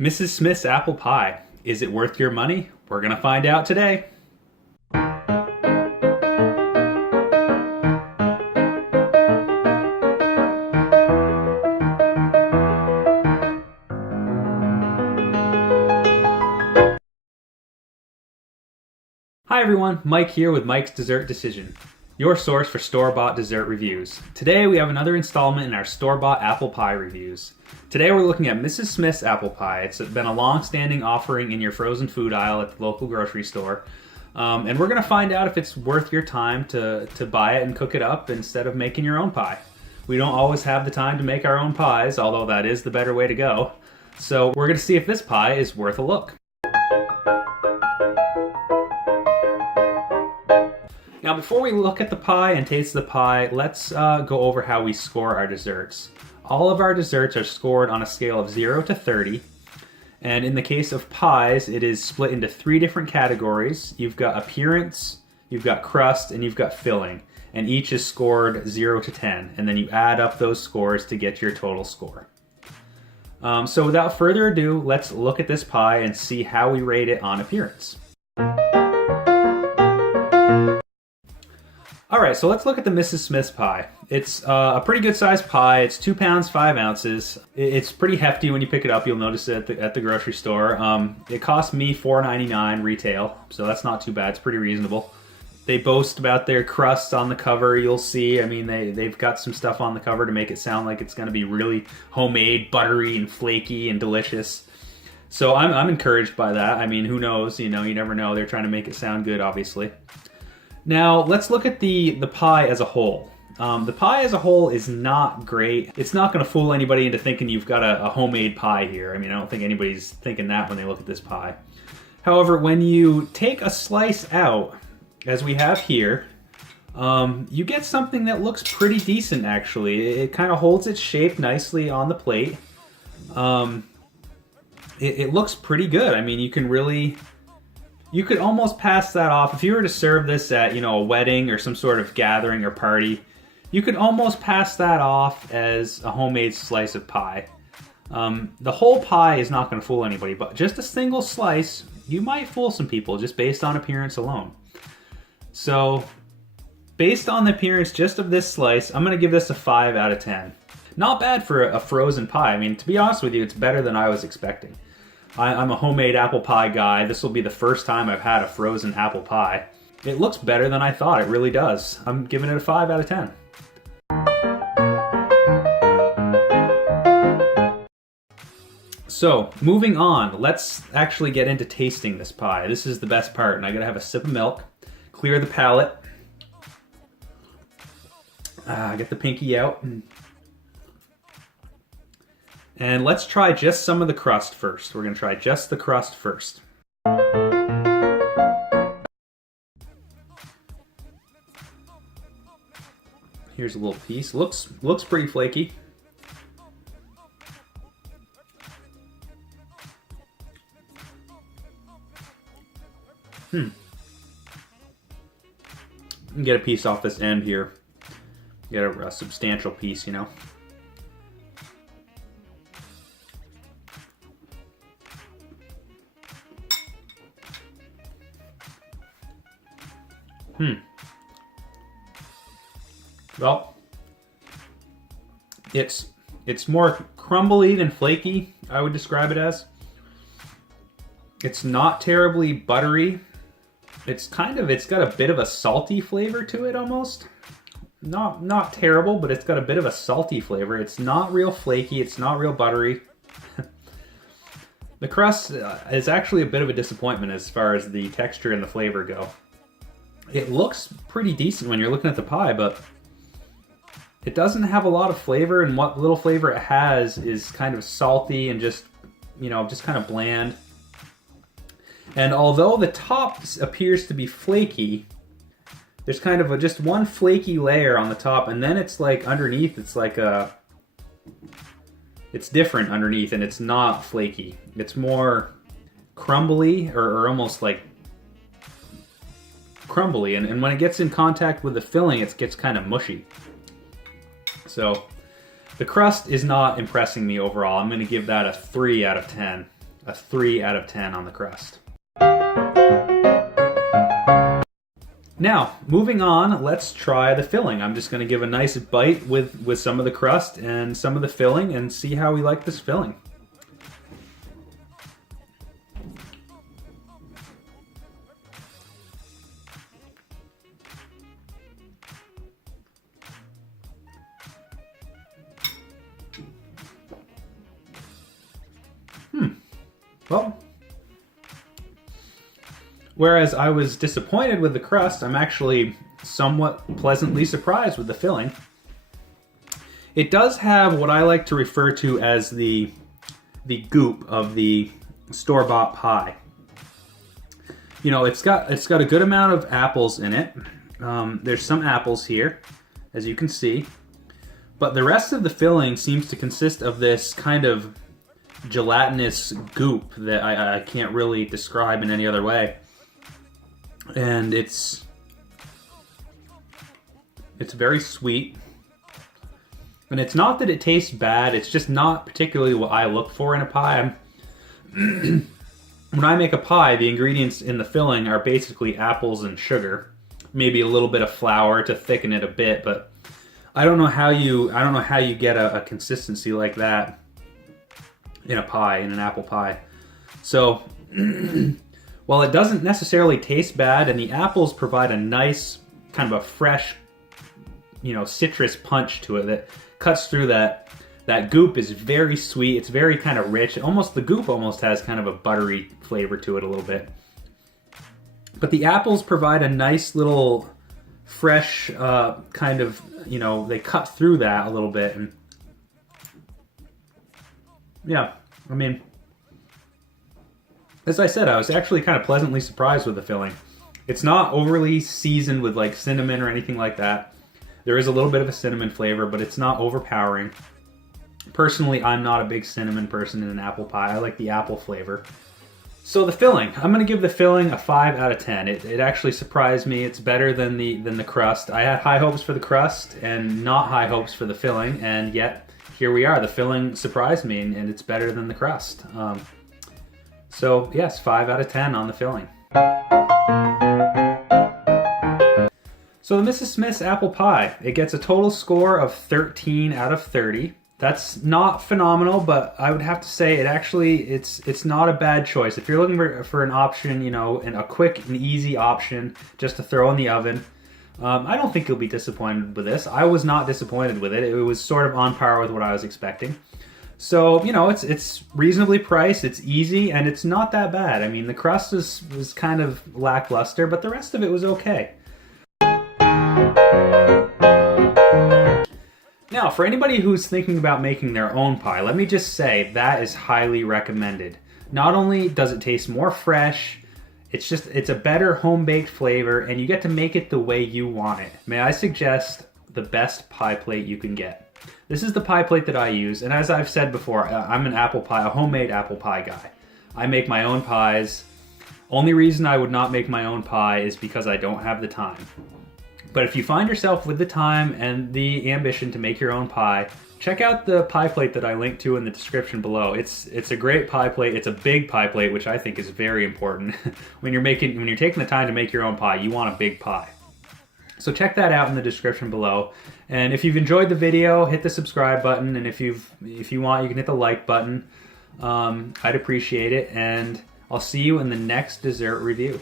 Mrs. Smith's apple pie. Is it worth your money? We're gonna find out today. Hi everyone, Mike here with Mike's Dessert Decision, your source for store-bought dessert reviews. Today we have another installment in our store-bought apple pie reviews. Today we're looking at Mrs. Smith's apple pie. It's been a long-standing offering in your frozen food aisle at the local grocery store. And we're going to find out if it's worth your time to buy it and cook it up instead of making your own pie. We don't always have the time to make our own pies, although that is the better way to go. So we're going to see if this pie is worth a look. Now before we look at the pie and taste the pie, let's go over how we score our desserts. All of our desserts are scored on a scale of 0 to 30. And in the case of pies, it is split into 3 different categories. You've got appearance, you've got crust, and you've got filling. And each is scored 0 to 10. And then you add up those scores to get your total score. So without further ado, let's look at this pie and see how we rate it on appearance. Alright, so let's look at the Mrs. Smith's pie. It's a pretty good sized pie. It's 2 pounds, 5 ounces. It's pretty hefty when you pick it up. You'll notice it at the grocery store. It cost me $4.99 retail, so that's not too bad. It's pretty reasonable. They boast about their crust on the cover, you'll see. I mean, they've got some stuff on the cover to make it sound like it's going to be really homemade, buttery, and flaky, and delicious. So I'm encouraged by that. I mean, who knows? You know, you never know. They're trying to make it sound good, obviously. Now, let's look at the pie as a whole. The pie as a whole is not great. It's not going to fool anybody into thinking you've got a homemade pie here. I mean, I don't think anybody's thinking that when they look at this pie. However, when you take a slice out, as we have here, you get something that looks pretty decent, actually. It kind of holds its shape nicely on the plate. It looks pretty good. I mean, you could almost pass that off. If you were to serve this at, you know, a wedding or some sort of gathering or party, you could almost pass that off as a homemade slice of pie. The whole pie is not going to fool anybody, but just a single slice, you might fool some people just based on appearance alone. So, based on the appearance just of this slice, I'm going to give this a 5 out of 10. Not bad for a frozen pie. I mean, to be honest with you, it's better than I was expecting. I'm a homemade apple pie guy. This will be the first time I've had a frozen apple pie. It looks better than I thought. It really does. I'm giving it a 5 out of 10. So, moving on, let's actually get into tasting this pie. This is the best part, and I gotta have a sip of milk, clear the palate, get the pinky out. And let's try just some of the crust first. We're going to try just the crust first. Here's a little piece. Looks pretty flaky. You can get a piece off this end here. Get a substantial piece, you know. Well, it's more crumbly than flaky, I would describe it as. It's not terribly buttery. It's got a bit of a salty flavor to it almost. Not terrible, but it's got a bit of a salty flavor. It's not real flaky, it's not real buttery. The crust is actually a bit of a disappointment as far as the texture and the flavor go. It looks pretty decent when you're looking at the pie, but it doesn't have a lot of flavor, and what little flavor it has is kind of salty and just kind of bland. And although the top appears to be flaky, there's kind of just one flaky layer on the top, and then it's like underneath, it's different underneath, and it's not flaky. It's more crumbly, or almost like crumbly, and when it gets in contact with the filling, it gets kind of mushy. So the crust is not impressing me overall. I'm going to give that a 3 out of 10. a 3 out of 10 on the crust. Now, moving on, let's try the filling. I'm just going to give a nice bite with some of the crust and some of the filling and see how we like this filling. Well, whereas I was disappointed with the crust, I'm actually somewhat pleasantly surprised with the filling. It does have what I like to refer to as the goop of the store-bought pie. You know, it's got a good amount of apples in it. There's some apples here, as you can see, but the rest of the filling seems to consist of this kind of gelatinous goop that I can't really describe in any other way. And it's very sweet. And it's not that it tastes bad, it's just not particularly what I look for in a pie. When I make a pie, the ingredients in the filling are basically apples and sugar, maybe a little bit of flour to thicken it a bit, but I don't know how you get a consistency like that in a pie, in an apple pie. So while it doesn't necessarily taste bad, and the apples provide a nice kind of a fresh, you know, citrus punch to it that cuts through that goop is very sweet. It's very kind of rich. The goop almost has kind of a buttery flavor to it a little bit. But the apples provide a nice little fresh kind of, you know, they cut through that a little bit. And yeah, I mean, as I said, I was actually kind of pleasantly surprised with the filling. It's not overly seasoned with like cinnamon or anything like that. There is a little bit of a cinnamon flavor, but it's not overpowering. Personally, I'm not a big cinnamon person in an apple pie. I like the apple flavor. So the filling, I'm going to give the filling a 5 out of 10. It actually surprised me. It's better than the crust. I had high hopes for the crust and not high hopes for the filling, and yet here we are. The filling surprised me, and it's better than the crust. So yes, 5 out of 10 on the filling. So the Mrs. Smith's apple pie, it gets a total score of 13 out of 30. That's not phenomenal, but I would have to say it's not a bad choice. If you're looking for an option, you know, and a quick and easy option just to throw in the oven, I don't think you'll be disappointed with this. I was not disappointed with it. It was sort of on par with what I was expecting. So, you know, it's reasonably priced, it's easy, and it's not that bad. I mean, the crust was kind of lackluster, but the rest of it was okay. Now, for anybody who's thinking about making their own pie, let me just say that is highly recommended. Not only does it taste more fresh, it's a better home-baked flavor, and you get to make it the way you want it. May I suggest the best pie plate you can get? This is the pie plate that I use, and as I've said before, I'm an apple pie, a homemade apple pie guy. I make my own pies. Only reason I would not make my own pie is because I don't have the time. But if you find yourself with the time and the ambition to make your own pie, check out the pie plate that I linked to in the description below. It's a great pie plate. It's a big pie plate, which I think is very important. When you're taking the time to make your own pie, you want a big pie. So check that out in the description below. And if you've enjoyed the video, hit the subscribe button, and if you want, you can hit the like button. I'd appreciate it, and I'll see you in the next dessert review.